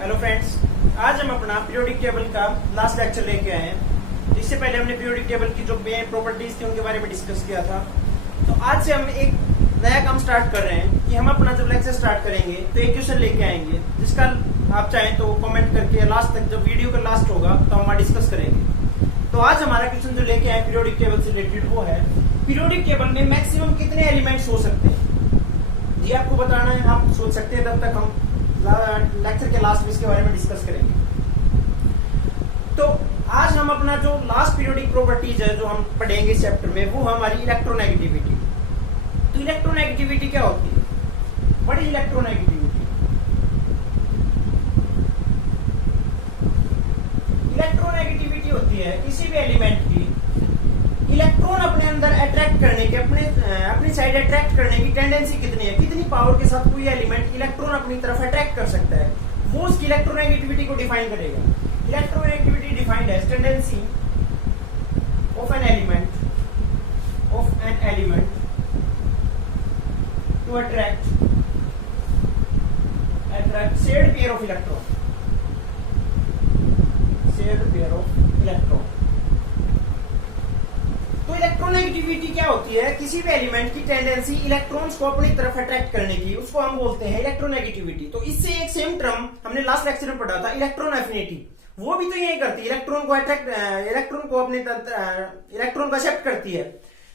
Hello friends, आज हम अपना पीरियोडिक टेबल का लास्ट लेक्चर लेके आए हैं। इससे पहले हमने पीरियोडिक टेबल की जो मेन प्रॉपर्टीज थी उनके बारे में डिस्कस किया था। तो आज से हम एक नया काम स्टार्ट कर रहे हैं कि हम अपना जब लेक्चर स्टार्ट करेंगे तो एक क्वेश्चन लेके आएंगे, जिसका आप चाहें तो कमेंट करके लास्ट तक, जब वीडियो का लास्ट होगा तो हम डिस्कस करेंगे। तो आज हमारा क्वेश्चन जो लेके आए पीरियोडिक टेबल से रिलेटेड वो है, पीरियोडिक टेबल में मैक्सिमम कितने एलिमेंट्स हो सकते हैं। ये आपको बताना है, आप सोच सकते हैं, तब तक हम लेक्चर के लास्ट में इसके बारे में डिस्कस करेंगे। तो आज हम अपना जो लास्ट पीरियोडिक प्रॉपर्टीज है जो हम पढ़ेंगे इस चैप्टर में, वो हमारी इलेक्ट्रोनेगेटिविटी। तो इलेक्ट्रोनेगेटिविटी क्या होती है? What is electronegativity? इलेक्ट्रोनेगेटिविटी होती है किसी भी एलिमेंट की इलेक्ट्रॉन अपने अंदर अट्रैक्ट करने की, अपनी साइड अट्रैक्ट करने की टेंडेंसी कितनी है, कितनी पावर के साथ कोई एलिमेंट इलेक्ट्रॉन अपनी तरफ अट्रैक्ट कर सकता है, वो उसकी इलेक्ट्रोनेगेटिविटी को डिफाइन करेगा। Electronegativity defined as tendency of an element to attract shared pair of electron. तो इलेक्ट्रोनेगेटिविटी क्या होती है? किसी भी एलिमेंट की टेंडेंसी इलेक्ट्रॉन्स को अपनी तरफ अट्रैक्ट करने की, उसको हम बोलते हैं इलेक्ट्रोनेगेटिविटी। तो इससे एक सेम टर्म हमने लास्ट लेक्चर में पढ़ा था, इलेक्ट्रॉन एफिनिटी। वो भी तो यही करती है, इलेक्ट्रॉन को एक्सेप्ट करती है।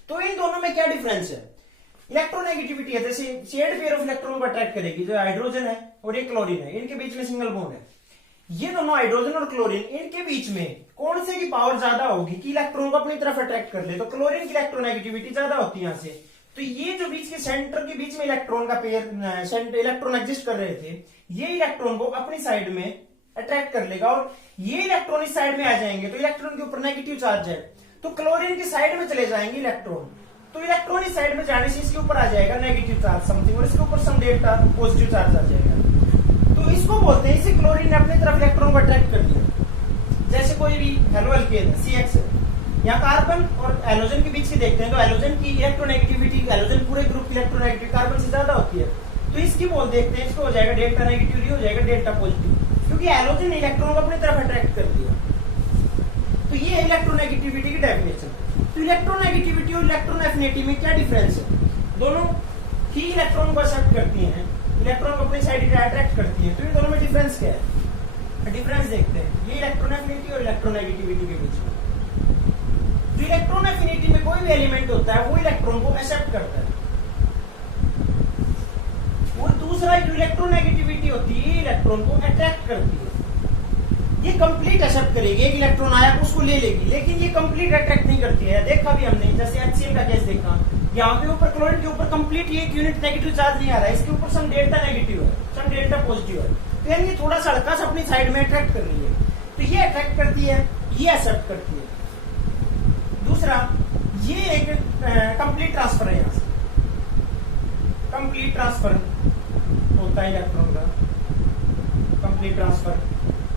तो इन दोनों में क्या डिफरेंस है? इलेक्ट्रोनेगेटिविटी है जैसे शेयर्ड पेयर ऑफ इलेक्ट्रॉन को अट्रैक्ट करेगी, जो हाइड्रोजन है और ये क्लोरीन है, इनके बीच में सिंगल बॉन्ड है। ये दोनों हाइड्रोजन और क्लोरीन, इनके बीच में कौन से की पावर ज्यादा होगी कि इलेक्ट्रॉन को अपनी तरफ अट्रैक्ट कर ले? तो क्लोरीन की इलेक्ट्रोनेगेटिविटी ज्यादा होती है यहाँ से। तो ये जो बीच के सेंटर के बीच में इलेक्ट्रॉन का पेयर, इलेक्ट्रॉन एग्जिस्ट कर रहे थे, ये इलेक्ट्रॉन को अपनी साइड में अट्रैक्ट कर लेगा और ये इलेक्ट्रॉन इस साइड में आ जाएंगे तो इलेक्ट्रॉन के ऊपर नेगेटिव चार्ज है, तो क्लोरीन की साइड में चले जाएंगे इलेक्ट्रॉन। तो इलेक्ट्रॉन इस साइड में जाने से इसके ऊपर आ जाएगा नेगेटिव चार्ज समथिंग, और इसके ऊपर सम डेल्टा पॉजिटिव चार्ज आ जाएगा। तो इसको बोलते हैं, इसे क्लोरीन ने अपनी तरफ इलेक्ट्रॉन को अट्रैक्ट कर दिया। जैसे कोई भी हेलो एल्केन है, CX है, यहाँ कार्बन और हैलोजन के बीच की देखते हैं तो हैलोजन की इलेक्ट्रोनेगेटिविटी, हैलोजन पूरे ग्रुप की इलेक्ट्रोनेगेटिविटी कार्बन से ज्यादा होती है। तो इसकी बोल देखते हैं, इसको हो जाएगा डेल्टा नेगेटिव, हो जाएगा डेल्टा पॉजिटिव, क्योंकि हैलोजन ने इलेक्ट्रॉन को अपनी तरफ अट्रैक्ट कर दिया। तो ये है इलेक्ट्रोनेगेटिविटी की डेफिनेशन। तो इलेक्ट्रोनेगेटिविटी और इलेक्ट्रॉन एफिनिटी में क्या डिफरेंस है? दोनों ही इलेक्ट्रॉन को एक्सेप्ट करती हैं, इलेक्ट्रॉन को अपनी साइड अट्रैक्ट करती है। तो इन दोनों में डिफरेंस क्या है? डिफरेंस देखते हैं, ये इलेक्ट्रॉन एफिनिटी और इलेक्ट्रोनेगेटिविटी के बीच में। जो इलेक्ट्रॉन एफिनिटी में कोई भी एलिमेंट होता है वो इलेक्ट्रॉन को एक्सेप्ट करता है, और दूसरा जो इलेक्ट्रोनेगेटिविटी होती है इलेक्ट्रॉन को अट्रैक्ट करती है। ये कंप्लीट एक्सेप्ट करेगी, एक इलेक्ट्रॉन आया उसको ले लेगी, लेकिन ये कंप्लीट अट्रैक्ट नहीं करती है। देखा भी हमने, जैसे HCl का केस देखा, यहाँ पे ऊपर क्लोरीन के ऊपर कंप्लीट ये यूनिट नेगेटिव चार्ज नहीं आ रहा है, इसके ऊपर सम डेल्टा नेगेटिव है, सम डेल्टा पॉजिटिव है, तो यानी ये थोड़ा सा हल्का सा अपनी साइड में अट्रैक्ट कर रही है। तो ये अट्रैक्ट करती है, ये एक्सेप्ट करती है। दूसरा, ये एक कंप्लीट ट्रांसफर है, यहाँ से कंप्लीट ट्रांसफर होता है इलेक्ट्रॉन का, कंप्लीट ट्रांसफर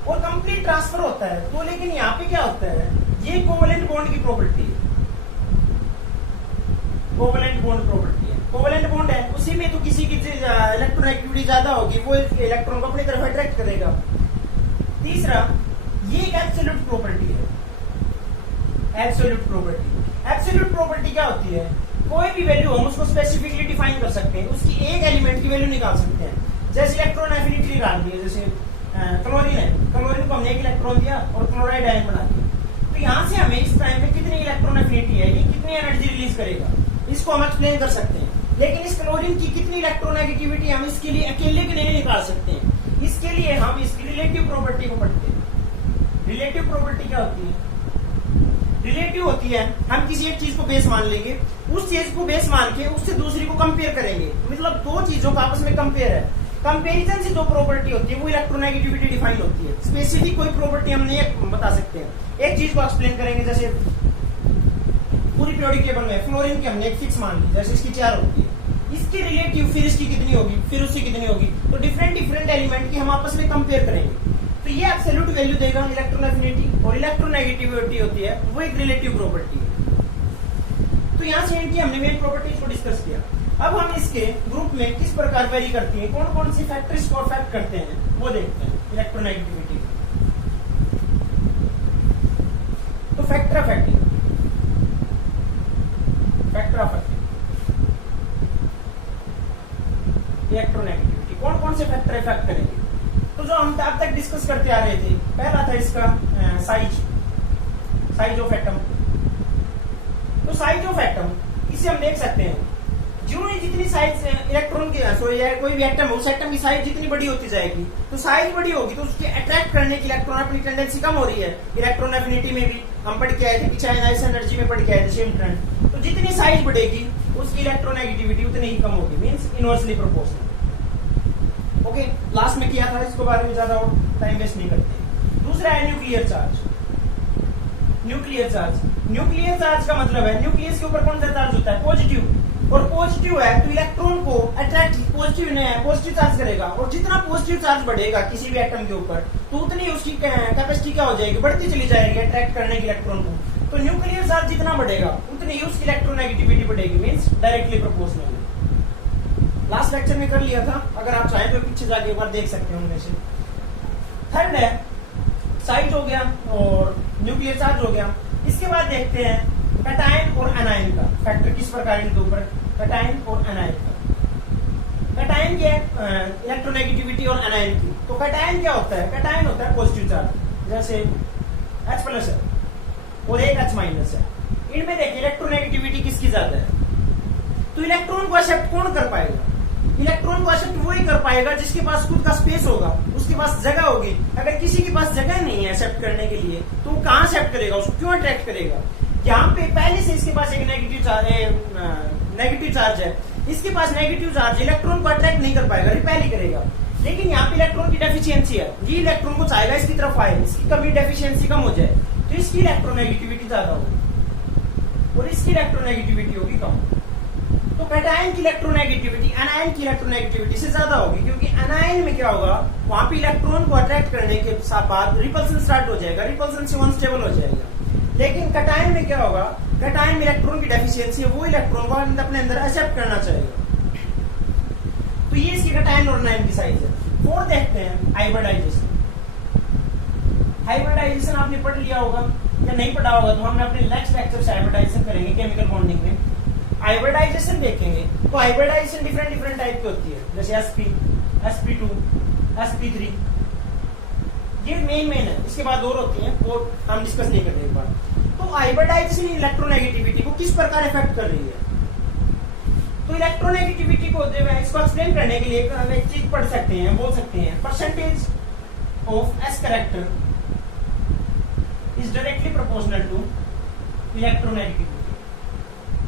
और कंप्लीट ट्रांसफर होता है। तो लेकिन यहाँ पे क्या होता है, ये कोवेलेंट बॉन्ड की प्रॉपर्टी है, कोवेलेंट बॉन्ड प्रॉपर्टी है। कोवेलेंट बॉन्ड है, उसी में तो किसी की इलेक्ट्रोनेगेटिविटी ज्यादा होगी, वो इलेक्ट्रॉन को अपनी तरफ अट्रैक्ट करेगा। तीसरा, ये एक एब्सोल्यूट प्रॉपर्टी है, एब्सोल्यूट प्रॉपर्टी। एब्सोल्यूट प्रॉपर्टी क्या होती है? कोई भी वैल्यू हम उसको स्पेसिफिकली डिफाइन कर सकते हैं, उसकी एक एलिमेंट की वैल्यू निकाल सकते हैं। जैसे इलेक्ट्रॉन एफिनिटी निकाल दी है, जैसे क्लोरीन है, क्लोरीन को हमने एक इलेक्ट्रॉन दिया और क्लोराइड आयन बना दिया। तो यहाँ से हमें इस टाइम पे कितनी इलेक्ट्रॉन एफिनिटी है, ये कितनी एनर्जी रिलीज करेगा, इसको हम एक्सप्लेन कर सकते हैं। लेकिन इस क्लोरीन की कितनी इलेक्ट्रोनेगेटिविटी हम इसके लिए अकेले के नहीं निकाल सकते हैं। इसके लिए हम इसकी रिलेटिव प्रॉपर्टी को पढ़ते हैं। रिलेटिव प्रॉपर्टी क्या होती है? रिलेटिव होती है, हम किसी एक चीज को बेस मान लेंगे, उस चीज को बेस मान के उससे दूसरी को कंपेयर करेंगे, मतलब दो चीजों का आपस में कंपेयर है। कंपेरिजन से जो प्रॉपर्टी होती है वो इलेक्ट्रोनेगेटिविटी डिफाइन होती है। स्पेसिफिक कोई प्रॉपर्टी हम नहीं बता सकते हैं। एक चीज को एक्सप्लेन करेंगे, जैसे पूरी पीरियोडिक टेबल में फ्लोरीन की हमने एक फिक्स मान ली, जैसे इसकी 4 होती है, इसकी रिलेटिव फिर इसकी कितनी होगी, फिर उसकी कितनी होगी, तो डिफरेंट एलिमेंट की हम आपस में कंपेयर करेंगे। तो ये एब्सोल्यूट वैल्यू देगा इलेक्ट्रॉन एफिनिटी, और इलेक्ट्रोनेगेटिविटी होती है वो एक रिलेटिव प्रॉपर्टी है। तो यहाँ से इनकी हमने मेन प्रॉपर्टीज को डिस्कस किया। अब हम इसके ग्रुप में किस प्रकार वेरी करती है, कौन कौन सी फैक्टर्स को अफेक्ट करते हैं वो देखते हैं इलेक्ट्रोनेगेटिविटी। तो फैक्टर अफेक्टिंग इलेक्ट्रोनेगेटिविटी कौन कौन से फैक्टर इफेक्ट करेंगे। तो जो हम अब तक डिस्कस करते आ रहे थे, पहला था इसका साइज ऑफ एटम। तो साइज ऑफ एटम इसे हम देख सकते हैं, जो ही जितनी साइज इलेक्ट्रॉन की कोई भी एटम है, उस एटम की साइज जितनी बड़ी होती जाएगी, तो साइज बड़ी होगी तो उसकी अट्रैक्ट करने की इलेक्ट्रॉन अपनी टेंडेंसी कम हो रही है। इलेक्ट्रॉन एफिनिटी में भी हम पढ़ के आए थे, चाइनाइज एनर्जी में पढ़ के आए थे सेम ट्रेंड। तो जितनी साइज बढ़ेगी उसकी इलेक्ट्रोनेगेटिविटी उतनी ही कम होगी, means inversely proportional. Okay, last में किया था, इसके बारे में ज्यादा टाइम वेस्ट नहीं करते। दूसरा है न्यूक्लियर चार्ज। न्यूक्लियर चार्ज का मतलब है न्यूक्लियस के ऊपर कौन सा चार्ज होता है, पॉजिटिव। और पॉजिटिव है तो इलेक्ट्रॉन को अट्रैक्ट पॉजिटिव चार्ज करेगा, और जितना पॉजिटिव चार्ज बढ़ेगा किसी भी एटम के ऊपर तो उतनी उसकी कैपेसिटी क्या हो जाएगी, बढ़ती चली जाएगी अट्रैक्ट करने की इलेक्ट्रॉन को। तो न्यूक्लियर चार्ज जितना बढ़ेगा उतनी ही उसकी इलेक्ट्रोनेगेटिविटी बढ़ेगी, means directly proportional. Last lecture में कर लिया था, अगर आप चाहें तो पीछे जाके एक बार देख सकते हैं उनमें से। थर्ड है साइज हो गया और न्यूक्लियर चार्ज हो गया। इसके बाद देखते हैं कैटायन और एनायन का फैक्टर किस प्रकार इनके ऊपर, कैटायन और एनायन का। कैटायन की इलेक्ट्रोनेगेटिविटी और एनायन की। तो कैटायन क्या होता है, कैटायन होता है पॉजिटिव चार्ज, जैसे H+ है और एक H- है। इनमें देखिए इलेक्ट्रोनेगेटिविटी किसकी ज्यादा है, तो इलेक्ट्रॉन को एक्सेप्ट कौन कर पाएगा, इलेक्ट्रॉन को एक्सेप्ट वही कर पाएगा जिसके पास खुद का स्पेस होगा, उसके पास जगह होगी। अगर किसी के पास जगह नहीं है एक्सेप्ट करने के लिए तो वो कहां एक्सेप्ट करेगा, उसको क्यों अट्रैक्ट करेगा। यहाँ पे पहले से इसके पास एक नेगेटिव चार्ज है, इसके पास नेगेटिव चार्ज इलेक्ट्रॉन को अट्रैक्ट नहीं कर पाएगा, रिपेल ही करेगा। लेकिन यहाँ पे इलेक्ट्रॉन की डेफिशिएंसी है, ये इलेक्ट्रॉन को चाहेगा इसकी तरफ आए, इसकी कमी डेफिशिएंसी कम हो जाए तो इसकी इलेक्ट्रोनेगेटिविटी ज्यादा होगी और इसकी इलेक्ट्रोनेगेटिविटी होगी कम। तो कैटायन की इलेक्ट्रोनेगेटिविटी एनायन की इलेक्ट्रोनेगेटिविटी से ज्यादा होगी, क्योंकि एनायन में क्या होगा, वहां पे इलेक्ट्रॉन को अट्रैक्ट करने के बाद रिपल्सन स्टार्ट हो जाएगा, रिपल्सन से अनस्टेबल हो जाएगा। लेकिन कैटायन में क्या होगा, कैटायन में इलेक्ट्रॉन की डेफिशिएंसी है, वो इलेक्ट्रॉन को अपने अंदर एक्सेप्ट करना चाहेगा। तो ये इसकी कैटायन और एनायन की साइज है। फोर्थ देखते हैं हाइब्रिडाइजेशन। हाइब्रिडाइजेशन आपने पढ़ लिया होगा या नहीं पढ़ा होगा तो हमने अपने नेक्स्ट लेक्चर से हाइब्रिडाइजेशन करेंगे केमिकल बॉन्डिंग में। हाइब्रिडाइजेशन देखेंगे तो हाइब्रिडाइजेशन डिफरेंट टाइप की होती है, जैसे sp, sp2, sp3, ये मेन है। इसके बाद और होती हैं वो हम डिस्कस नहीं कर रहे एक बार। तो हाइब्रिडाइजेशन इलेक्ट्रोनेगेटिविटी को किस प्रकार इफेक्ट कर रही है, तो इलेक्ट्रोनेगेटिविटी को इसको एक्सप्लेन करने के लिए हम एक चीज पढ़ सकते हैं, बोल सकते हैं percentage of s character is directly proportional to electronegativity.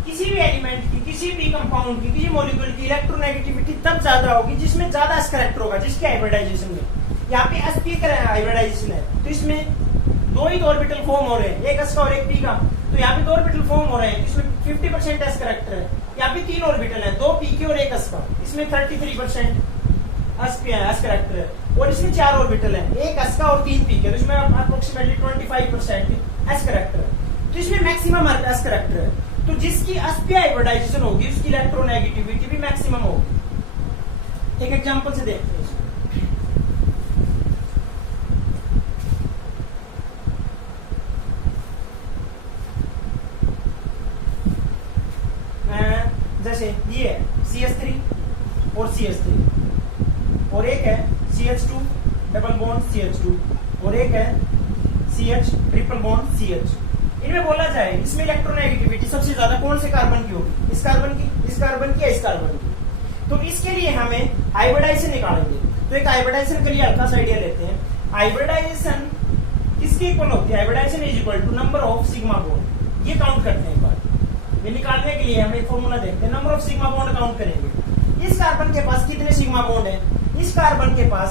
किसी भी एलिमेंट की, किसी भी कंपाउंड की, किसी मॉलिक्यूल की इलेक्ट्रोनेगेटिविटी तब ज्यादा होगी जिसमें ज्यादा s कैरेक्टर होगा, जिसके हाइब्रिडाइजेशन में। यहाँ पे sp का हाइब्रिडाइजेशन है तो इसमें दो ही ऑर्बिटल फॉर्म हो रहे हैं, एक s का और एक p का। तो यहाँ पे दो ऑर्बिटल फॉर्म हो रहे हैं, इसमें 50% s कैरेक्टर है। यहाँ पे तीन ऑर्बिटल है, दो p के और एक s का, इसमें 33% s कैरेक्टर है। और इसमें चार ऑर्बिटल है, एक s का और तीन p के, तो इसमें अप्रोक्सीमेटली 25% s कैरेक्टर है। तो इसमें मैक्सिमम s कैरेक्टर है, तो जिसकी sp हाइब्रिडाइजेशन होगी उसकी इलेक्ट्रोनेगेटिविटी भी मैक्सिमम होगी। एक एग्जांपल से देखते हैं। जैसे ये है CH3 और CH3 और एक है CH2 डबल बॉन्ड CH2 और एक है CH ट्रिपल बॉन्ड CH। इनमें बोला जाए इसमें इलेक्ट्रोनेगेटिविटी सबसे ज्यादा कौन से कार्बन की होगी, इस कार्बन की, इस कार्बन की या इस कार्बन की। तो इसके लिए हमें हाइब्रिडाइजेशन निकालेंगे। तो एक हाइब्रिडाइजेशन के लिए हल्का सा आइडिया लेते हैं। हाइब्रिडाइजेशन किसके इक्वल होती है, hybridization is equal to number of sigma bond. ये काउंट करते हैं एक बार, ये निकालने के लिए हम एक फॉर्मूला देखते हैं, number of sigma bond count करेंगे। इस कार्बन के पास कितने सिग्मा बॉन्ड है, इस कार्बन के पास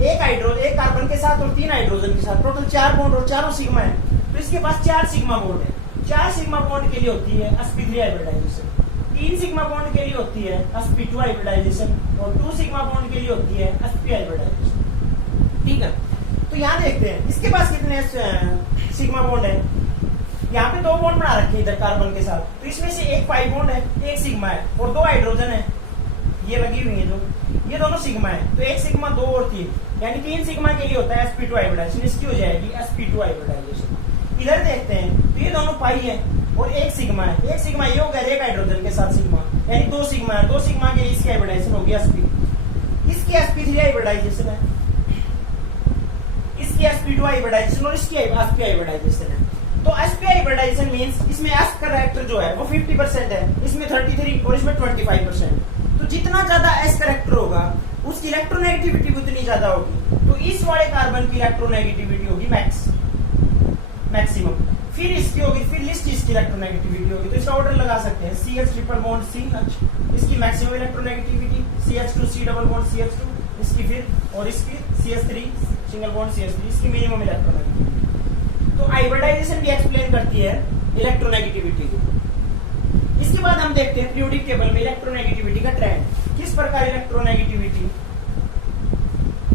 एक कार्बन के साथ और तीन हाइड्रोजन के साथ टोटल 4 बॉन्ड और चारों सिग्मा है, तो इसके पास 4 सिग्मा बॉन्ड है। 4 सिग्मा बॉन्ड के लिए होती है sp3 हाइब्रिडाइजेशन, 3 सिग्मा बॉन्ड के लिए होती है sp2 हाइब्रिडाइजेशन और 2 सिग्मा बॉन्ड के लिए होती है sp हाइब्रिडाइजेशन। ठीक है, तो यहाँ देखते हैं इसके पास कितने सिग्मा बॉन्ड है। यहाँ पे 2 बॉन्ड बना रखे हैं इधर कार्बन के साथ, तो इसमें से एक पाई बॉन्ड है, एक सिग्मा है और 2 हाइड्रोजन है, ये लगी हुई है जो, ये दोनों सिग्मा है, तो 1 सिग्मा 2 और 3, यानी 3 सिग्मा के लिए होता है sp2 हाइब्रिडाइजेशन, इसकी हो जाएगी sp2 हाइब्रिडाइजेशन। इधर देखते हैं तो ये दोनों पाई है और 1 सिग्मा है, 1 सिग्मा ये हो गया एक हाइड्रोजन के साथ सिग्मा, यानी 2 सिग्मा है, 2 सिग्मा के लिए इसकी हाइब्रिडाइजेशन होगी sp, इसकी sp3 हाइब्रिडाइजेशन है, इसकी sp2 हाइब्रिडाइजेशन और इसकी sp हाइब्रिडाइजेशन है। तो sp हाइब्रिडाइजेशन मींस इसमें s का कैरेक्टर जो है वो 50% है, इसमें 33 और इसमें 25%। तो जितना ज्यादा s कैरेक्टर होगा उसकी इलेक्ट्रोनेगेटिविटी उतनी ज्यादा होगी, तो इस वाले कार्बन की इलेक्ट्रोनेगेटिविटी होगी मैक्सिमम। फिर इसकी होगी, फिर लिस्ट इसकी इलेक्ट्रोनेगेटिविटी होगी, तो इसका ऑर्डर लगा सकते हैं CH ट्रिपल बॉन्ड CH, इसकी maximum electronegativity, CH2 C double bond CH2 इसकी, फिर और इसकी CH3 सिंगल बॉन्ड CH3 इसकी मिनिमम इलेक्ट्रोनेगेटिविटी। तो हाइब्रिडाइजेशन भी एक्सप्लेन करती है इलेक्ट्रोनेगेटिविटी को। इसके बाद हम देखते हैं पीरियोडिक टेबल में इलेक्ट्रोनेगेटिविटी का ट्रेंड, किस प्रकार इलेक्ट्रोनेगेटिविटी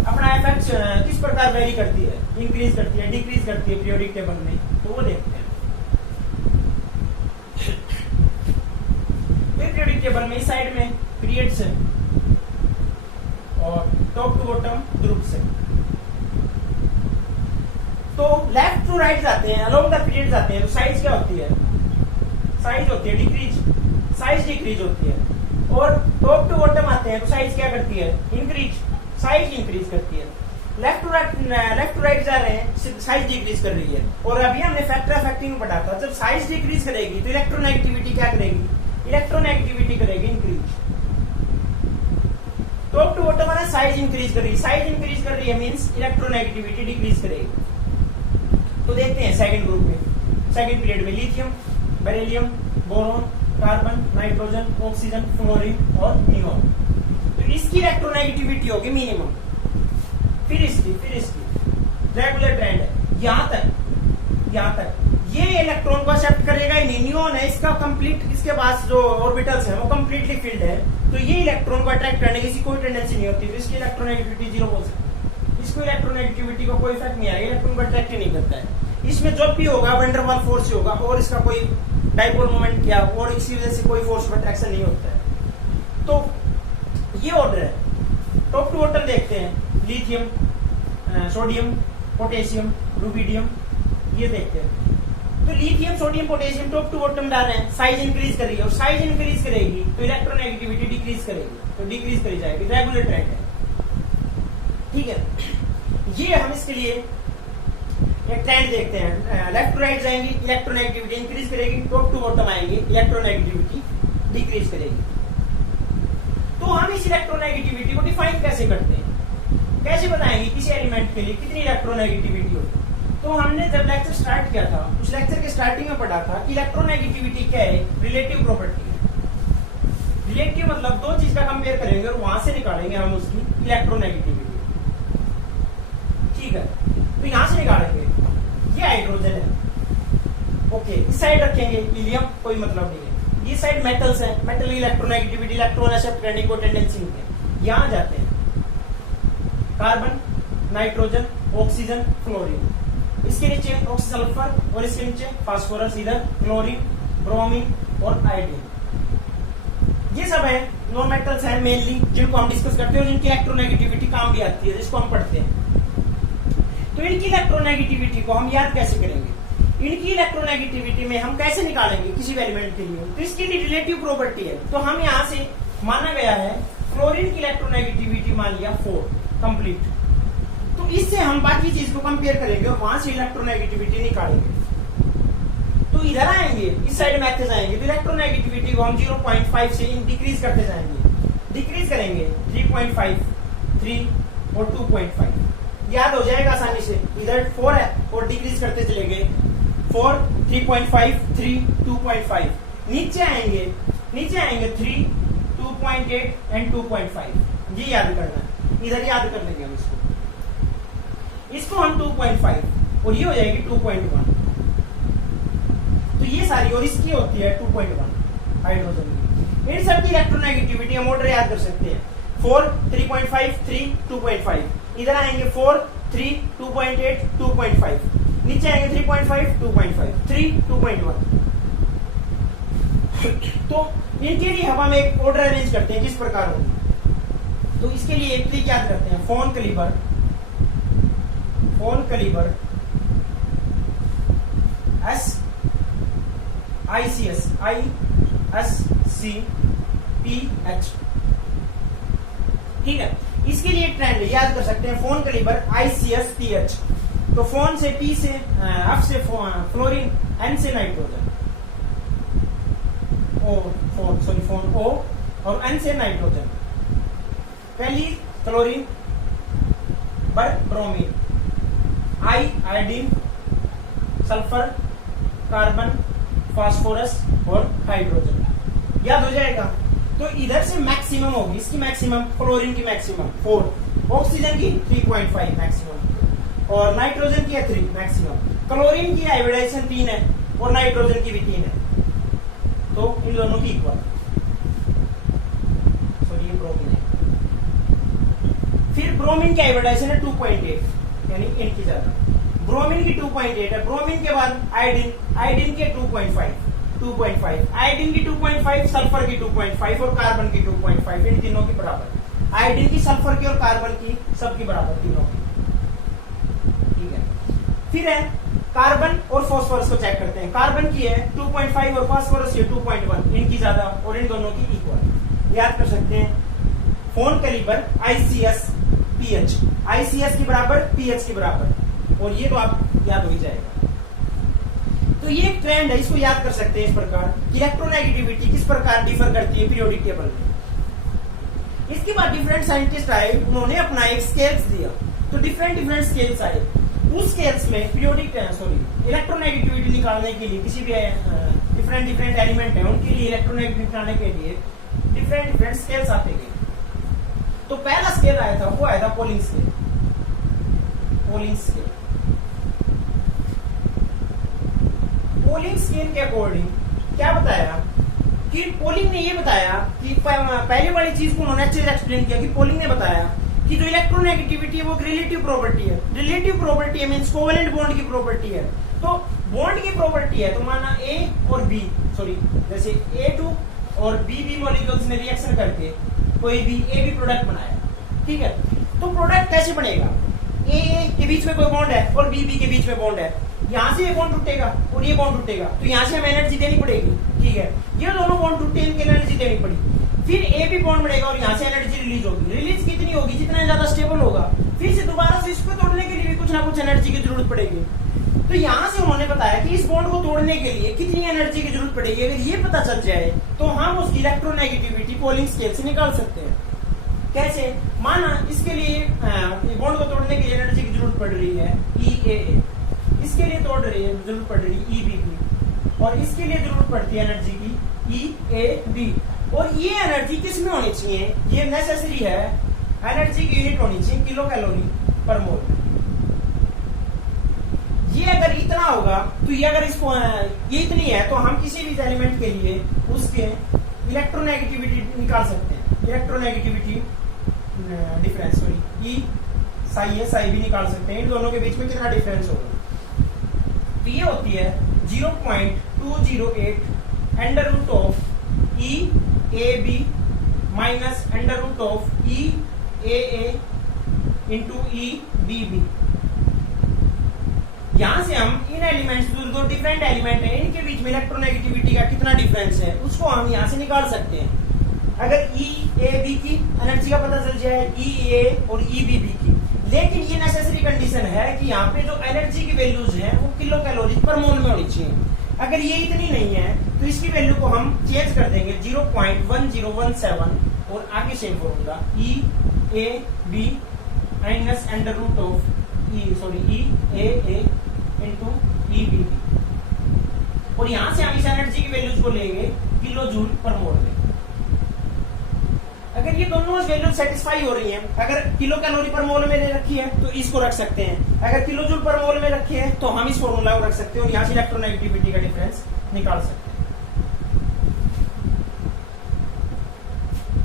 अपना इफेक्ट किस प्रकार वेरी करती है, इंक्रीज करती है, डिक्रीज करती है पीरियोडिक टेबल में, तो वो देखते हैं। पीरियोडिक टेबल में इस साइड में पीरियड्स है और टॉप टू बॉटम ग्रुप्स है, तो लेफ्ट टू राइट जाते हैं, अलोंग द पीरियड जाते हैं, तो साइज क्या होती है, साइज होती है डिक्रीज, साइज डिक्रीज होती है, और टॉप टू बॉटम आते हैं तो साइज क्या करती है, इंक्रीज, साइज इंक्रीज करती है। लेफ्ट टू राइट जा रहे हैं, साइज डिक्रीज कर रही है। और अभी हमने फैक्टर ऑफ एक्टिंग में पढ़ा था, जब साइज डिक्रीज करेगी तो इलेक्ट्रोनेगेटिविटी क्या करेगी, इलेक्ट्रोनेगेटिविटी करेगी इंक्रीज। टॉप टू बॉटम वाला साइज इंक्रीज कर रही है, साइज इंक्रीज कर रही है मींस इलेक्ट्रोनेगेटिविटी डिक्रीज करेगी। तो देखते हैं सेकंड ग्रुप में, सेकंड पीरियड में lithium, beryllium, boron, carbon, nitrogen, oxygen, fluorine और नियोन, तो इसकी इलेक्ट्रोनेगेटिविटी होगी मिनिमम। फिर इसकी रेगुलर ट्रेंड है, यहां तक ये इलेक्ट्रॉन को एक्सेप्ट करेगा ही नहीं, नियोन है इसका कंप्लीट, इसके पास जो ऑर्बिटल्स है वो कंप्लीटली फिल्ड है, तो ये इलेक्ट्रॉन को अट्रैक्ट करने की कोई टेंडेंसी नहीं होती, तो इसकी इलेक्ट्रोनेगेटिविटी 0 बोल सकते हैं। इसको इलेक्ट्रोनेगेटिविटी को कोई इफेक्ट नहीं आएगा, इलेक्ट्रॉन को अट्रैक्ट ही नहीं करता है। इसमें जब भी होगा वंडरवाल फोर्स होगा और इसका कोई डाइपोल मोमेंट किया और इसी वजह से कोई फोर्स ऑफ अट्रैक्शन नहीं होता है। तो ये ऑर्डर है। टॉप टू बॉटम देखते हैं, लिथियम, सोडियम, पोटेशियम, रुबिडियम, ये देखते हैं। तो lithium, sodium, potassium top to bottom डाल रहे हैं, साइज इंक्रीज कर रही है, और साइज इंक्रीज करेगी तो इलेक्ट्रोनेगेटिविटी डिक्रीज करेगी, तो डिक्रीज करी जाएगी, रेगुलर ट्रेंड है, ठीक है। ये हम इसके लिए एक ट्रेंड देखते हैं, लेफ्ट टू राइट जाएंगे इलेक्ट्रोनेगेटिविटी इंक्रीज करेगी, टॉप टू बॉटम आएंगे इलेक्ट्रोनेगेटिविटी डिक्रीज करेगी। तो हम इस इलेक्ट्रोनेगेटिविटी को डिफाइन कैसे करते हैं, कैसे बताएंगे किसी एलिमेंट के लिए कितनी इलेक्ट्रोनेगेटिविटी होगी। तो हमने जब लेक्चर स्टार्ट किया था, उस लेक्चर के स्टार्टिंग में पढ़ा था कि इलेक्ट्रोनेगेटिविटी क्या है, रिलेटिव प्रॉपर्टी है। रिलेटिव मतलब दो चीज का कंपेयर करेंगे और वहां से निकालेंगे हम उसकी इलेक्ट्रोनेगेटिविटी, ठीक है। तो यहां से निकालेंगे, ये हाइड्रोजन है, ओके, इस साइड रखेंगे हीलियम, कोई मतलब नहीं है। ये साइड मेटल्स है, मेटल की इलेक्ट्रोनेगेटिविटी, इलेक्ट्रॉन एक्सेप्ट करने को टेंडेंसी नहीं है। यहां जाते हैं कार्बन, नाइट्रोजन, ऑक्सीजन, फ्लोरीन, इसके नीचे ऑक्सीसल्फर और इसके नीचे फास्फोरस, इधर क्लोरीन, ब्रोमीन और आयोडीन। ये सब है नॉन मेटल्स हैं मेनली, जिनको हम डिस्कस करते हैं और जिनकी इलेक्ट्रोनेगेटिविटी काम भी आती है, जिसको हम पढ़ते हैं। तो इनकी इलेक्ट्रोनेगेटिविटी को हम याद कैसे करेंगे, इनकी इलेक्ट्रोनेगेटिविटी में हम कैसे निकालेंगे किसी भी एलिमेंट के लिए, तो इसके लिए रिलेटिव प्रॉपर्टी है। तो हम यहां से माना गया है फ्लोरीन की इलेक्ट्रोनेगेटिविटी मान लिया 4 कंप्लीट, तो इससे हम बाकी चीज को कंपेयर करेंगे और वहां से इलेक्ट्रोनेगेटिविटी निकालेंगे। तो इधर आएंगे, इस साइड में आते जाएंगे, तो इलेक्ट्रोनेगेटिविटी को हम 0.5 से डिक्रीज करते जाएंगे, डिक्रीज करेंगे 3.5, 3 और 2.5, याद हो जाएगा आसानी से। इधर 4 है और डिक्रीज करते चलेंगे 4, 3.5, 3, 2.5, नीचे आएंगे 3, 2.8 एंड 2.5, ये याद करना है, इधर याद कर लेंगे हम इसको हम 2.5 और ये हो जाएगी 2.1, तो ये सारी, और इसकी होती है 2.1 हाइड्रोजन की। इन सब की इलेक्ट्रोनेगेटिविटी हम ऑर्डर याद कर सकते हैं, 4, 3.5, 3, 2.5, इधर आएंगे 4, 3, 2.8, 2.5, नीचे आएंगे 3.5, 2.5, 3, 2.1। तो इनके लिए हम एक ऑर्डर अरेंज करते हैं किस प्रकार होगी। तो इसके लिए एक ट्रिक याद करते हैं, फोन कलीबर एस ICS ISCPH, ठीक है। इसके लिए एक ट्रेंड याद कर सकते हैं, फोन कलीबर ICSPH। तो फोन से P से F से फ्लोरीन, N से नाइट्रोजन, फोन O और N से नाइट्रोजन। पहली chlorine, bromine, I iodine, sulphur, carbon, phosphorus और हाइड्रोजन। याद हो जाएगा। तो इधर से मैक्सिमम होगी, इसकी मैक्सिमम, क्लोरीन की मैक्सिमम 4, ऑक्सीजन की 3.5 मैक्सिमम और नाइट्रोजन की 3 मैक्सिमम। क्लोरीन की हाइब्रिडाइजेशन 3 है और नाइट्रोजन की भी 3 है, तो इन दोनों की इक्वल। सॉरी, ये ब्रोमीन है। फिर ब्रोमीन की हाइब्रिडाइजेशन है 2.8, यानी इनकी ज्यादा। ब्रोमीन की 2.8 है। ब्रोमीन के बाद आयोडीन के 2.5, आयोडीन की 2.5, सल्फर की 2.5 और कार्बन की 2.5, इन तीनों की बराबर। आयोडीन की, सल्फर की और कार्बन की सबकी बराबर, तीनों की, ठीक है। फिर है कार्बन और फास्फोरस को चेक करते हैं। कार्बन की है 2.5 और फास्फोरस की 2.1, इनकी ज्यादा और इन दोनों की इक्वल। याद कर सकते हैं, फोन कैलिबर ICS-PH, ICS की बराबर, PH की बराबर, और ये तो आप याद हो ही जाएगा। तो ये एक ट्रेंड है, इसको याद कर सकते हैं इस प्रकार। इलेक्ट्रोनेगेटिविटी किस प्रकार डिफर करती है पीरियोडिक टेबल में। इसके बाद डिफरेंट साइंटिस्ट आए, उन्होंने अपना एक स्केल्स दिया, तो डिफरेंट स्केल्स आए। उस स्केल्स में पीरियोडिक इलेक्ट्रोनेगेटिविटी निकालने के लिए, किसी भी डिफरेंट एलिमेंट है उनके लिए इलेक्ट्रोनेगेटिविटी निकालने के लिए डिफरेंट स्केल्स आते गए। तो पहला स्केल आया था, वो आया था पोलिंग स्केल। पोलिंग स्केल के अकॉर्डिंग क्या बताया कि पोलिंग ने ये बताया कि पहले वाली चीज को उन्होंने अच्छे से एक्सप्लेन किया कि पोलिंग ने बताया कि जो इलेक्ट्रोनेगेटिविटी है वो रिलेटिव प्रॉपर्टी है। रिलेटिव प्रॉपर्टी है मींस कोवेलेंट बॉन्ड की प्रॉपर्टी है। तो बॉन्ड की प्रॉपर्टी है, तो माना A और B, जैसे A2 और B मॉलिक्यूल्स ने रिएक्शन करके कोई भी AB प्रोडक्ट बनाया, ठीक है। तो प्रोडक्ट कैसे बनेगा, A के बीच में कोई बॉन्ड है और B के बीच में बॉन्ड है, यहाँ से ये बॉन्ड टूटेगा और ये बॉन्ड टूटेगा, तो यहाँ से हमें एनर्जी देनी पड़ेगी, ठीक है। ये दोनों बॉन्ड टूटे, इनके एनर्जी देनी पड़ी। फिर AB बॉन्ड बनेगा और यहाँ से एनर्जी रिलीज होगी। रिलीज कितनी होगी, जितना ज्यादा स्टेबल होगा। फिर से दोबारा से इसको तोड़ने के लिए भी कुछ ना कुछ एनर्जी की जरूरत पड़ेगी। तो यहाँ से उन्होंने बताया कि इस बॉन्ड को तोड़ने के लिए कितनी एनर्जी की जरूरत पड़ेगी। अगर ये पता चल जाए तो हम उसकी इलेक्ट्रोनेगेटिविटी पोलिंग स्केल से निकाल सकते हैं। कैसे, माना इसके लिए बॉन्ड को तोड़ने के लिए एनर्जी की जरूरत पड़ रही है EAA, इसके लिए जरूरत पड़ रही है EBB, और इसके लिए जरूरत पड़ती है एनर्जी की EAB। और ये एनर्जी किस में होनी चाहिए, ये नेसेसरी है, एनर्जी की यूनिट होनी चाहिए किलो कैलोरी पर मोल। ये अगर इतना होगा तो ये अगर इसको ये इतनी है तो हम किसी भी एलिमेंट के लिए उसके इलेक्ट्रोनेगेटिविटी निकाल सकते हैं। इलेक्ट्रोनेगेटिविटी डिफरेंस E साई है, साई भी निकाल सकते हैं। इन दोनों के बीच में कितना डिफरेंस होगा, तो ये होती है 0.208 under root of EAB minus under root of EAA into EBB। यहां से हम इन एलिमेंट्स, जो डिफरेंट एलिमेंट है, इनके बीच में इलेक्ट्रोनेगेटिविटी का कितना डिफरेंस है उसको हम यहां से निकाल सकते हैं। अगर EAB की एनर्जी का पता चल जाए, EA और EBB की। लेकिन ये नेसेसरी कंडीशन है कि यहाँ पे जो एनर्जी की वैल्यूज हैं वो किलो कैलोरी पर मोल में होनी चाहिए। अगर ये इतनी नहीं है तो इसकी वैल्यू को हम चेंज कर देंगे 0.1017 और आगे same formula EAB minus under root of EAA into EBB, और यहां से हम इस एनर्जी की वैल्यूज को लेंगे किलो जूल पर मोल में। अगर ये दोनों वैल्यू सेटिस्फाई हो रही हैं, अगर किलो कैलोरी पर मोल में रखी है तो इसको रख सकते हैं, अगर किलो जूल पर मोल में रखी है तो हम इस फॉर्मूला को रख सकते हैं और यहां से इलेक्ट्रोनेगेटिविटी का डिफरेंस निकाल सकते हैं,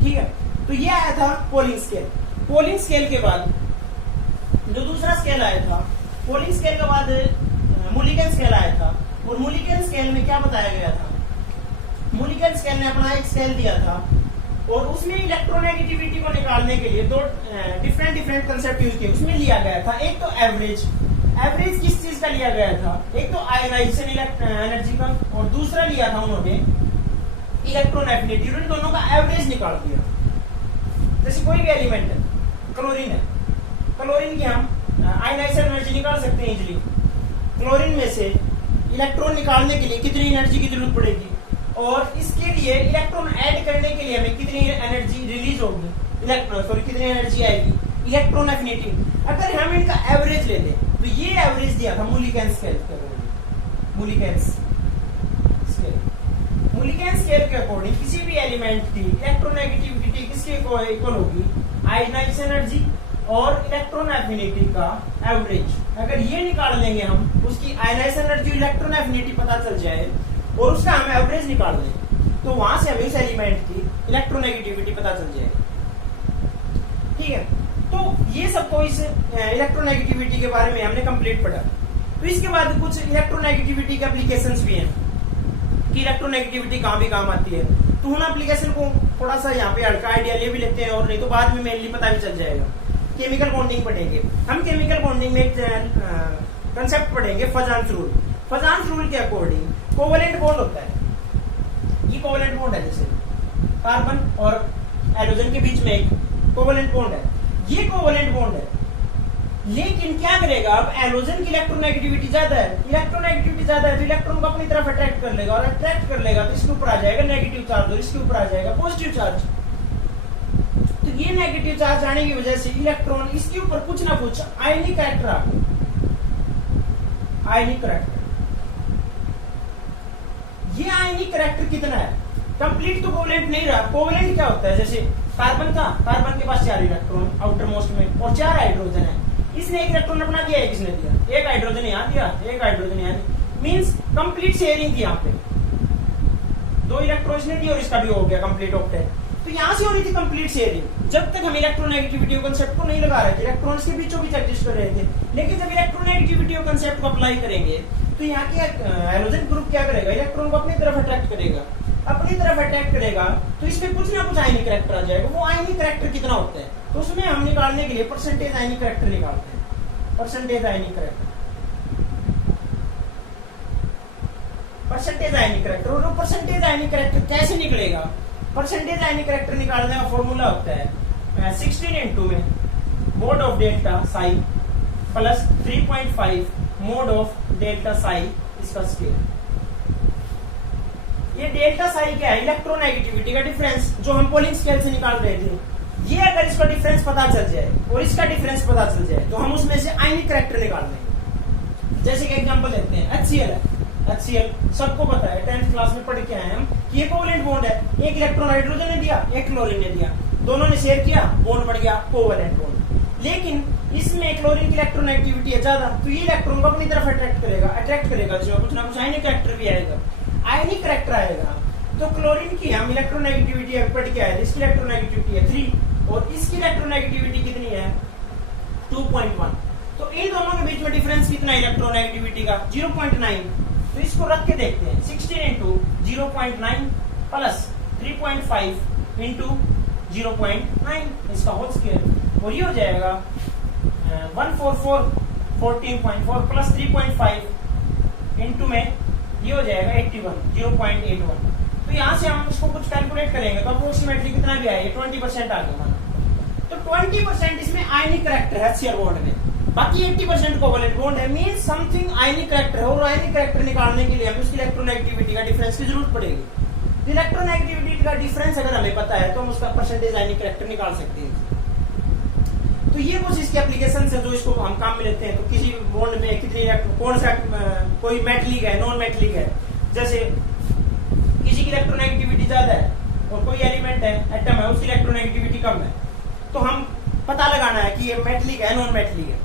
ठीक है। तो ये आया था पोलिंग स्केल। पोलिंग स्केल के बाद जो दूसरा स्केल आया था, पोलिंग स्केल के बाद मूलिकन स्केल आया था, और मूलिकन स्केल में क्या बताया गया था, मूलिकन स्केल ने अपना एक स्केल दिया था और उसमें इलेक्ट्रोनेगेटिविटी को निकालने के लिए दो डिफरेंट कंसेप्ट यूज किए। उसमें लिया गया था एक तो एवरेज, एवरेज किस चीज का लिया गया था, एक तो आयनाइजेशन एनर्जी का, और दूसरा लिया था उन्होंने इलेक्ट्रॉन एफिनिटी। उन दोनों का एवरेज निकाल दिया। जैसे कोई भी एलिमेंट है, क्लोरीन है, क्लोरीन की हम आयनाइजेशन एनर्जी निकाल सकते हैं इजीली। क्लोरीन में से इलेक्ट्रॉन निकालने के लिए कितनी एनर्जी की जरूरत पड़ेगी, और इसके लिए इलेक्ट्रॉन ऐड करने के लिए हमें कितनी एनर्जी रिलीज होगी, कितनी एनर्जी आएगी, इलेक्ट्रॉन एफिनिटी। अगर हम इनका एवरेज ले लें तो ये एवरेज दिया था मूलिकन स्केल के अकॉर्डिंग किसी भी एलिमेंट की इलेक्ट्रोनेगेटिविटी किसके इक्वल होगी, आयनाइजेशन एनर्जी और इलेक्ट्रॉन एफिनिटी का एवरेज। अगर ये निकाल लेंगे हम, उसकी आयनाइजेशन एनर्जी, इलेक्ट्रॉन एफिनिटी पता चल जाए और उसका हम एवरेज निकाल लें, तो वहां से हमें उस एलिमेंट की इलेक्ट्रोनेगेटिविटी पता चल जाएगी। ठीक है, तो ये सबको इस इलेक्ट्रोनेगेटिविटी के बारे में हमने कंप्लीट पढ़ा। तो इसके बाद कुछ इलेक्ट्रोनेगेटिविटी के एप्लीकेशंस भी हैं कि इलेक्ट्रोनेगेटिविटी कहां भी काम आती है। तो हम एप्लीकेशन को थोड़ा सा यहाँ पे हल्का आइडिया ले भी लेते हैं, और नहीं तो बाद में मेनली पता भी चल जाएगा। केमिकल बॉन्डिंग पढ़ेंगे हम। केमिकल बॉन्डिंग में एक कंसेप्ट पढ़ेंगे फजान्स रूल। फजान्स रूल के अकॉर्डिंग कोवेलेंट बॉन्ड होता है, ये कोवेलेंट बॉन्ड है, जैसे कार्बन और एलोजन के बीच में एक कोवेलेंट बॉन्ड है, ये कोवेलेंट बॉन्ड है। लेकिन क्या करेगा, अब एलोजन की इलेक्ट्रोनेगेटिविटी ज्यादा है, इलेक्ट्रोनेगेटिविटी ज्यादा है तो इलेक्ट्रॉन को अपनी तरफ अट्रैक्ट कर लेगा, और अट्रैक्ट कर लेगा तो इसके ऊपर आ जाएगा नेगेटिव चार्ज, और इसके ऊपर आ जाएगा पॉजिटिव चार्ज। तो ये नेगेटिव चार्ज आने की वजह से इलेक्ट्रॉन इसके ऊपर कुछ ना कुछ आयनिक करैक्टर आ गया, आयनिक करैक्टर। ये आयनिक करैक्टर कितना है, कंप्लीट तो कोवेलेंट नहीं रहा। कोवेलेंट क्या होता है, जैसे कार्बन था, कार्बन के पास 4 इलेक्ट्रॉन आउटर मोस्ट में और 4 हाइड्रोजन है। इसने एक इलेक्ट्रॉन अपना दिया, एक इसने दिया, एक हाइड्रोजन यहाँ दिया, एक हाइड्रोजन यहाँ दिया, मींस कंप्लीट शेयरिंग थी यहाँ पे। 2 इलेक्ट्रॉन इसने दिया और इसका भी हो गया कंप्लीट ऑक्टेट। तो यहाँ से हो रही थी कंप्लीट शेयरिंग। जब तक हम इलेक्ट्रोनेगेटिविटी कंसेप्ट को नहीं लगा रहे थे, इलेक्ट्रॉन्स के बीचों बीच एडजस्ट कर रहे थे, लेकिन जब इलेक्ट्रोनेगेटिविटी कंसेप्ट को अप्लाई करेंगे तो यहाँ के हाइड्रोजन ग्रुप क्या करेगा, इलेक्ट्रॉन को अपनी तरफ अट्रैक्ट करेगा, अपनी तरफ अट्रैक्ट करेगा तो इसमें कुछ ना कुछ आयनिक करैक्टर आ जाएगा। वो आयनिक करैक्टर कितना होता है, तो उसमें हम निकालने के लिए परसेंटेज आयनिक करैक्टर निकालते हैं। परसेंटेज आयनिक करैक्टर, परसेंटेज आयनिक करैक्टर। और परसेंटेज आयनिक करैक्टर कैसे निकलेगा, परसेंटेज आयनिक करैक्टर निकालने का फॉर्मूला होता है 16 इंटू में mode of delta Sai plus 3.5 mode of delta Sai, इसका स्केल। ये डेल्टा साई क्या है, इलेक्ट्रोनेगेटिविटी का डिफरेंस जो हम पोलिंग स्केल से निकाल रहे थे। ये अगर इसका डिफरेंस पता चल जाए और इसका डिफरेंस पता चल जाए तो हम उसमें से आयनिक करैक्टर निकाल देंगे। जैसे कि एग्जांपल लेते हैं HCl है, HCl सबको पता है, 10th क्लास में पढ़ के आए हम कि ये कोवेलेंट बॉन्ड है। एक इलेक्ट्रॉन हाइड्रोजन ने दिया, एक क्लोरीन ने दिया, दोनों ने शेयर किया, बॉन्ड बढ़ गया, कोवेलेंट बॉन्ड। लेकिन इसमें क्लोरीन की इलेक्ट्रोनेगेटिविटी है ज्यादा, तो ये इलेक्ट्रॉन को अपनी तरफ अट्रैक्ट करेगा जिसमें कुछ ना कुछ आयनिक करैक्टर भी आएगा। आयनिक करैक्टर आएगा तो क्लोरीन की हम इलेक्ट्रोनेगेटिविटी पढ़ के आए थे, इसकी इलेक्ट्रोनेगेटिविटी है 3 और इसकी इलेक्ट्रोनेगेटिविटी कितनी है 2.1। तो इन दोनों के बीच में डिफरेंस कितना है इलेक्ट्रोनेगेटिविटी का 0.9। तो इसको रख के देखते हैं 16 इंटू 0.9 प्लस 3.5 इंटू 0.9, इसका होल स्क्वायर, और ये हो जाएगा 144 14.4 प्लस 3.5 इंटू में ये हो जाएगा 81 0.81। तो यहाँ से हम इसको कुछ कैलकुलेट करेंगे तो अप्रोक्सीमेटली कितना भी आएगा 20% आ गया। तो 20% इसमें आयनिक करैक्टर है HCl बॉन्ड में, बाकी 80% कोवेलेंट बॉन्ड है, मींस समथिंग आयनिक करैक्टर है। और आयनिक करैक्टर निकालने के लिए हमें उसकी इलेक्ट्रोनेगेटिविटी का डिफरेंस की जरूरत पड़ेगी। इलेक्ट्रोनेगेटिविटी का डिफरेंस अगर हमें पता है तो हम उसका परसेंटेज आयनिक करैक्टर निकाल सकते हैं। तो ये कुछ इसकी एप्लीकेशन है जो इसको हम काम में लेते हैं। तो किसी बॉन्ड में कितनी कौन सा कोई मेटलिक है, नॉन मेटलिक है, जैसे किसी की इलेक्ट्रोनेगेटिविटी ज्यादा है और कोई एलिमेंट है, एटम है, उसकी इलेक्ट्रोनेगेटिविटी कम है, तो हम पता लगाना है कि ये मेटलिक है नॉन मेटलिक है।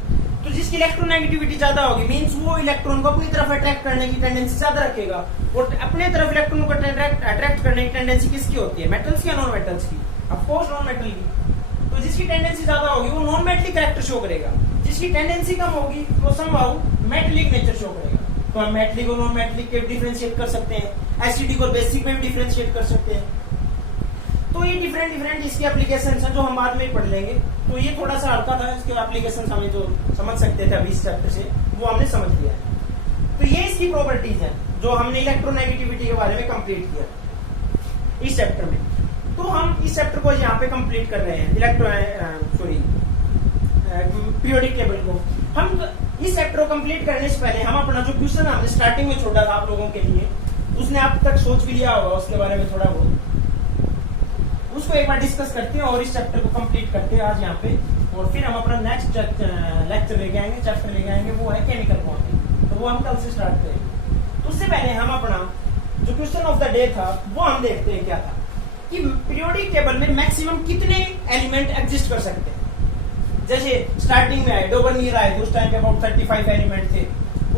तो जिसकी इलेक्ट्रोनेगेटिविटी ज्यादा होगी मींस वो इलेक्ट्रॉन को अपनी तरफ अट्रैक्ट करने की टेंडेंसी ज्यादा रखेगा। और अपने तरफ इलेक्ट्रॉन को अट्रैक्ट करने की टेंडेंसी किसकी होती है, मेटल्स की या नॉन मेटल्स की? ऑफ कोर्स नॉन मेटल की। तो जिसकी टेंडेंसी ज्यादा होगी वो नॉन मेटलिक कैरेक्टर शो करेगा, जिसकी टेंडेंसी कम होगी वो समहाउ मेटलिक नेचर शो करेगा। तो हम मेटलिक और नॉन मेटलिक के डिफरेंशिएट कर सकते हैं, एसिडिक और बेसिक में भी डिफरेंशिएट कर सकते हैं। तो ये डिफरेंट इसके एप्लीकेशन है जो हम बाद में पढ़ लेंगे। तो ये थोड़ा सा हल्का था, इसके एप्लीकेशन हमें जो समझ सकते थे अभी इस चैप्टर से वो हमने समझ लिया है। तो ये इसकी प्रॉपर्टीज है जो हमने इलेक्ट्रोनेगेटिविटी के बारे में कंप्लीट किया इस चैप्टर में। तो हम इस चैप्टर को यहाँ पे कंप्लीट कर रहे हैं पीरियोडिक टेबल को। हम इस चैप्टर को कंप्लीट करने से पहले हम अपना जो क्वेश्चन हमने स्टार्टिंग में छोड़ा था आप लोगों के लिए, उसने आप तक सोच भी लिया होगा उसके बारे में थोड़ा बहुत, उसको एक बार डिस्कस करते हैं और इस चैप्टर को कंप्लीट करते हैं आज यहाँ पे। और फिर हम अपना नेक्स्ट लेक्चर लेके आएंगे, चैप्टर लेके आएंगे, वो है केमिकल बॉन्डिंग। तो वो हम कल से स्टार्ट करेंगे। तो उससे पहले हम अपना जो क्वेश्चन ऑफ द डे था वो हम देखते हैं क्या था कि पीरियोडिक टेबल में मैक्सिमम कितने एलिमेंट एग्जिस्ट कर सकते हैं। जैसे स्टार्टिंग में आए डोबरनियर आए तो उस टाइम पे अबाउट 35 एलिमेंट थे।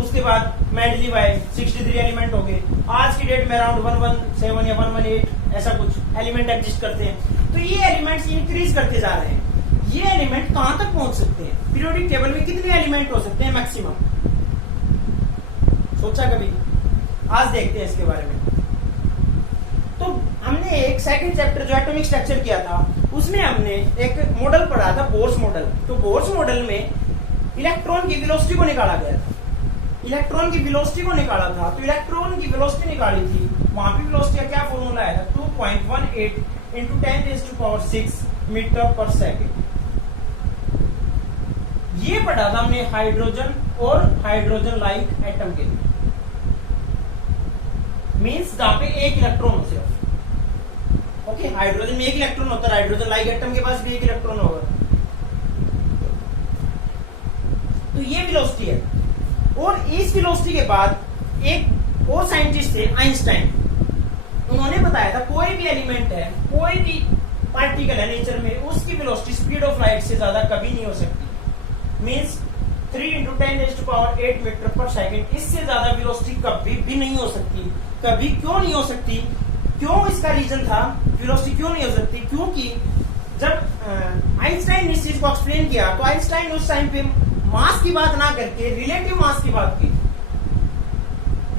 उसके बाद मेंडलीव आए 63 एलिमेंट हो गए। आज की डेट में अराउंड 117 या 118 ऐसा कुछ एलिमेंट एग्जिस्ट करते हैं। तो ये एलिमेंट्स इंक्रीज करते जा रहे हैं। ये एलिमेंट कहां तक पहुंच सकते हैं? पीरियोडिक टेबल में कितने एलिमेंट हो सकते हैं मैक्सिमम? सोचा कभी? आज देखते हैं इसके बारे में। तो हमने एक सेकंड चैप्टर जो एटॉमिक स्ट्रक्चर किया था उसमें हमने एक मॉडल पढ़ा था, बोर्स मॉडल। तो बोर्स मॉडल में इलेक्ट्रॉन की वेलोसिटी को निकाला गया था। इलेक्ट्रॉन की वेलोसिटी को निकाला था तो इलेक्ट्रॉन की वेलोसिटी निकाली थी, वहां पे वेलोसिटी का क्या फॉर्मूला आया था? 2.18 into 10⁶ मीटर पर सेकेंड। ये पढ़ा था हमने हाइड्रोजन और हाइड्रोजन लाइक एटम के लिए, मीन्स जहां पे एक इलेक्ट्रॉन हो सिर्फ। ओके, हाइड्रोजन में एक इलेक्ट्रॉन होता है, हाइड्रोजन लाइक एटम के पास भी एक इलेक्ट्रॉन होगा। तो ये वेलोसिटी है। और इस वेलोसिटी के बाद एक और साइंटिस्ट थे आइंस्टाइन, उन्होंने बताया था कोई भी एलिमेंट है, कोई भी पार्टिकल है नेचर में, उसकी वेलोसिटी स्पीड ऑफ लाइट से ज्यादा कभी नहीं हो सकती। मीन्स 3 × 10⁸ मीटर पर सेकेंड, इससे ज्यादा वेलोसिटी कभी भी नहीं हो सकती। कभी क्यों नहीं हो सकती? क्यों? इसका रीजन था वेलोसिटी क्यों नहीं हो सकती, क्योंकि जब आइंस्टाइन ने इस चीज को एक्सप्लेन किया तो आइंस्टाइन उस टाइम पे मास की बात ना करके रिलेटिव मास की बात की।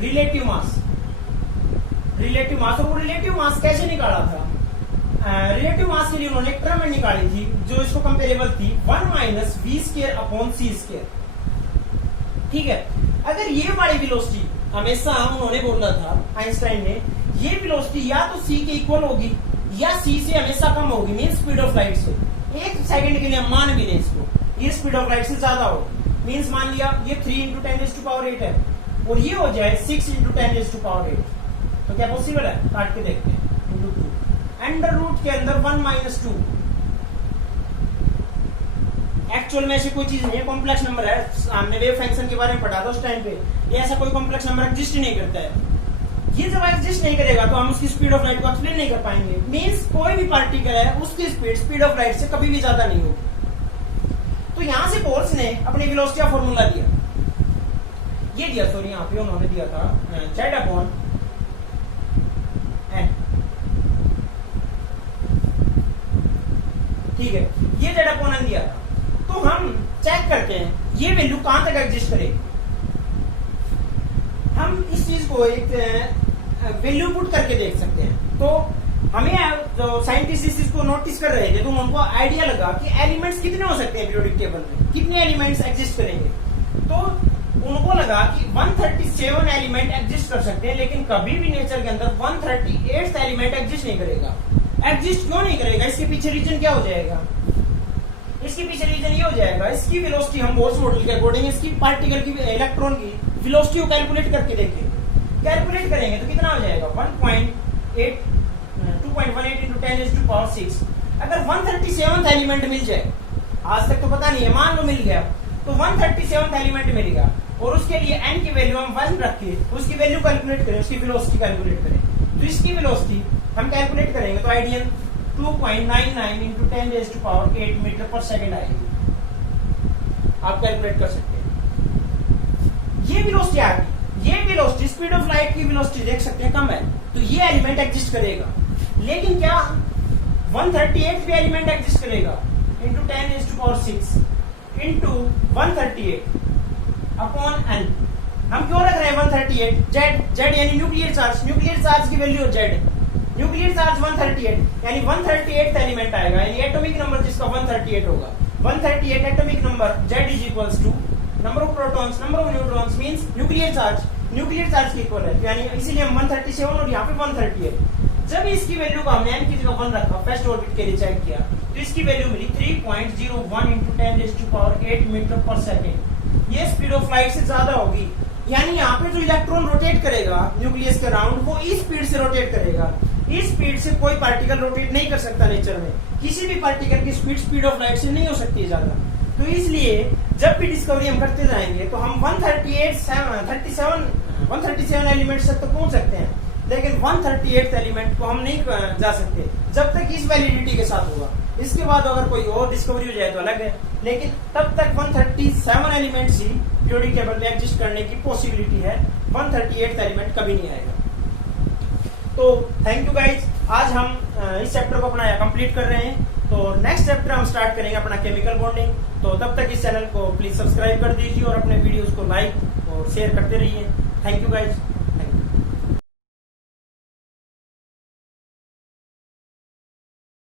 रिलेटिव मास, और वो रिलेटिव मास कैसे निकाला था? रिलेटिव मास के लिए उन्होंने एक टर्म निकाली थी जो इसको कंपेरेबल थी 1 - v²/c²। ठीक है, अगर ये वाली वेलोसिटी हमेशा उन्होंने बोला था आइंस्टाइन ने, ये वेलोसिटी या तो c के इक्वल होगी या c से हमेशा कम होगी, मीन स्पीड ऑफ लाइट से। एक सेकंड के लिए हम मान भी लें इसको, ये स्पीड ऑफ लाइट से ज्यादा होगी, मीन्स मान लिया ये 3 × 10⁸ है और ये हो जाए 6 × 10⁸। तो क्या पॉसिबल है? काट के देखते हैं। अंडर रूट के अंदर 1 - 2। एक्चुअल में ऐसी कोई चीज नहीं है, कॉम्प्लेक्स नंबर है। हमने वेव फंक्शन के बारे में पढ़ा था उस टाइम पे, ये ऐसा कोई कॉम्प्लेक्स नंबर एग्जिस्ट नहीं करता है। ये जब एग्जिस्ट नहीं करेगा तो हम उसकी स्पीड ऑफ लाइट को एक्सप्लेन नहीं कर पाएंगे। मींस कोई भी पार्टिकल है उसकी स्पीड ऑफ लाइट से कभी भी ज्यादा नहीं होगी। तो यहां से बोर्स ने अपनी वेलोसिटी का फॉर्मूला दिया, ये दिया, सॉरी यहाँ पे उन्होंने दिया था Z/n। ठीक है, ये Z/n दिया था। तो हम चेक करते हैं ये वैल्यू कहां तक एग्जिस्ट करेगी। हम इस चीज को एक वैल्यू पुट करके देख सकते हैं। तो हमें जो साइंटिस्ट इस चीज को नोटिस कर रहे थे तो उनको आइडिया लगा कि एलिमेंट्स कितने हो सकते हैं पीरियोडिक टेबल में, कितने एलिमेंट्स एग्जिस्ट करेंगे। तो उनको लगा कि 137 एलिमेंट एग्जिस्ट कर सकते हैं, लेकिन कभी भी नेचर के अंदर 138th एलिमेंट एग्जिस्ट नहीं करेगा। एग्जिस्ट क्यों नहीं करेगा? इसके पीछे रीजन क्या हो जाएगा? इसके पीछे रीजन ये हो जाएगा, इसकी वेलोसिटी हम बोर्स मॉडल के अकॉर्डिंग इसकी पार्टिकल की, इलेक्ट्रॉन की वेलोसिटी को कैलकुलेट करके देखेंगे। कैलकुलेट करेंगे तो कितना हो जाएगा? 2.18 × 10⁶। अगर 137th एलिमेंट मिल जाए, आज तक तो पता नहीं है, मान लो मिल गया, तो 137th एलिमेंट मिलेगा और उसके लिए n की वैल्यू हम 1 रख के उसकी वैल्यू कैलकुलेट करें, उसकी वेलोसिटी कैलकुलेट करें। तो इसकी वेलोसिटी हम कैलकुलेट करेंगे तो आइडियल 2.99 × 10⁸ मीटर पर सेकेंड आएगी। आप कैलकुलेट कर सकते हैं। ये वेलोसिटी आ गई। ये वेलोसिटी स्पीड ऑफ लाइट की वेलोसिटी देख सकते हैं कम है, तो ये एलिमेंट एग्जिस्ट करेगा। लेकिन क्या 138 भी एलिमेंट एग्जिस्ट करेगा? Into 10⁶ into 138 upon n। हम क्यों रख रहे हैं 138? जेड यानी न्यूक्लियर चार्ज की वैल्यू जेड, न्यूक्लियर चार्ज 138 यानी 138 एलिमेंट आएगा, यानी एटॉमिक नंबर जिसका 138 होगा। 138 atomic number Z is equals to number of protons, number of neutrons means nuclear charge की इक्वल है, यानी इसीलिए हम 137 और यहाँ पे 138। जब इसकी वैल्यू को हमने n की जगह 1 रखा, फर्स्ट ऑर्बिट के लिए चेक किया, तो इसकी वैल्यू मिली 3.01 into 10⁸ मीटर पर सेकेंड। ये स्पीड ऑफ लाइट से ज्यादा होगी, यानी यहाँ पे जो इलेक्ट्रॉन रोटेट करेगा न्यूक्लियस के अराउंड, वो इस स्पीड से रोटेट करेगा। इस स्पीड से कोई पार्टिकल रोटेट नहीं कर सकता नेचर में, किसी भी पार्टिकल की स्पीड ऑफ लाइट से नहीं हो सकती है ज्यादा। तो इसलिए जब भी डिस्कवरी हम करते जाएंगे तो हम 137 एलिमेंट्स तक तो पहुंच सकते हैं, लेकिन 138 एलिमेंट को हम नहीं जा सकते जब तक इस वैलिडिटी के साथ होगा। इसके बाद अगर कोई और डिस्कवरी हो जाए तो अलग है, लेकिन तब तक 137 एलिमेंट्स ही पीरियोडिक टेबल में एग्जिस्ट करने की पॉसिबिलिटी है, 138 एलिमेंट कभी नहीं आएगा। तो थैंक यू गाइज, आज हम इस चैप्टर को अपना कंप्लीट कर रहे हैं। तो नेक्स्ट चैप्टर हम स्टार्ट करेंगे अपना केमिकल बॉन्डिंग। तो तब तक इस चैनल को प्लीज सब्सक्राइब कर दीजिए और अपने वीडियोस को लाइक और शेयर करते रहिए। Thank you guys.